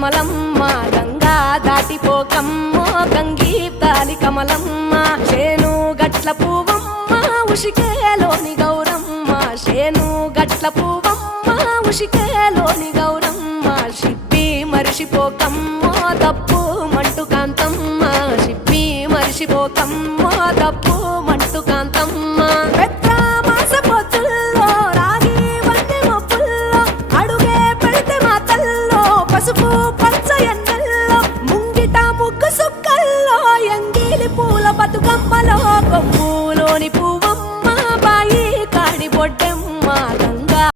కమలమ్మ గంగా దాటిపోకమ్మో గంగీతాలి కమలమ్మ శేను గట్ల పువ్వమ్మ ఉషికేలోని గౌరమ్మ శేను గట్ల పువ్వమ్మ ఉషికేలోని గౌరమ్మ షిప్పి మరిషిపోకమ్మో తప్పు మంటు కాంతమ్మ షిప్పి మరిషిపోకమ్మో తప్పు